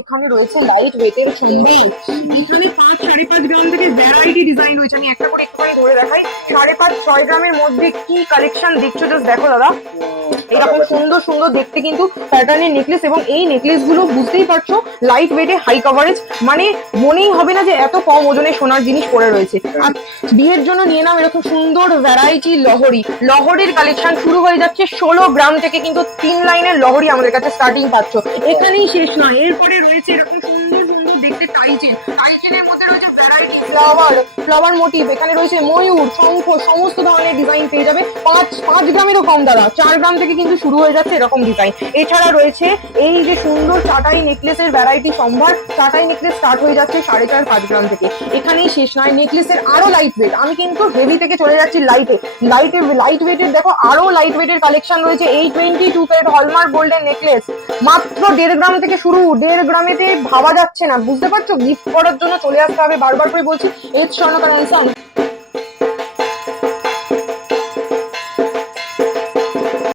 ওখানে রয়েছে লাইট ওয়েটের চুড়ি। এখানে 5-5.5 গ্রাম থেকে ভ্যারাইটি ডিজাইন রয়েছে। আমি একটা করে একটুখানি ধরে দেখাই। 5.5-6 গ্রামের মধ্যে কি কালেকশন দেখছো, জাস্ট দেখো দাদা। এরকম সুন্দর সুন্দর দেখতে কিন্তু প্যাটার্নের নেকলেস, এবং এই নেকলেস গুলো বুঝতেই পারছো লাইট ওয়েটে হাই কভারেজ, মানে মনেই হবে না যে এত কম ওজনে সোনার জিনিস পড়ে রয়েছে। আর বিয়ের জন্য নিয়ে নাও এরকম সুন্দর ভ্যারাইটি লহরি। লহরির কালেকশন শুরু হয়ে যাচ্ছে 16 গ্রাম থেকে, কিন্তু 3 লাইনের লহরি আমাদের কাছে স্টার্টিং পাচ্ছ। এখানেই শেষ নয়, এরপরে রয়েছে এরকম সুন্দর সুন্দর দেখতে টাইজেন। টাইজেনের মধ্যে রয়েছে ভ্যারাইটি ফ্লাওয়ার মোটিভ। এখানে রয়েছে ময়ূর, শঙ্খ, সমস্ত ধরনের ডিজাইন পেয়ে যাবে। 5 গ্রামেরও কম দাদা, 4 গ্রাম থেকে কিন্তু শুরু হয়ে যাচ্ছে এরকম ডিজাইন। এছাড়া রয়েছে এই যে সুন্দর চাটাই নেকলেসের ভ্যারাইটি সম্ভার। চাটাই নেকলেস স্টার্ট হয়ে যাচ্ছে 4.5-5 গ্রাম থেকে। এখানেই শেষ নয়, নেকলেসের আরো লাইট ওয়েট। আমি কিন্তু হেভি থেকে চলে যাচ্ছি লাইট ওয়েটের দেখো আরো লাইট ওয়েটের কালেকশন রয়েছে। এই 22 ক্যারেট হলমার্ক গোল্ডেন নেকলেস মাত্র 1.5 গ্রাম থেকে শুরু। 1.5 গ্রামেতে ভাবা যাচ্ছে না, বুঝতে পারছো? গিফট করার জন্য চলে আসতে হবে, বারবার করে বলছি। এস স্বর্ণকার অ্যান্ড সন্স।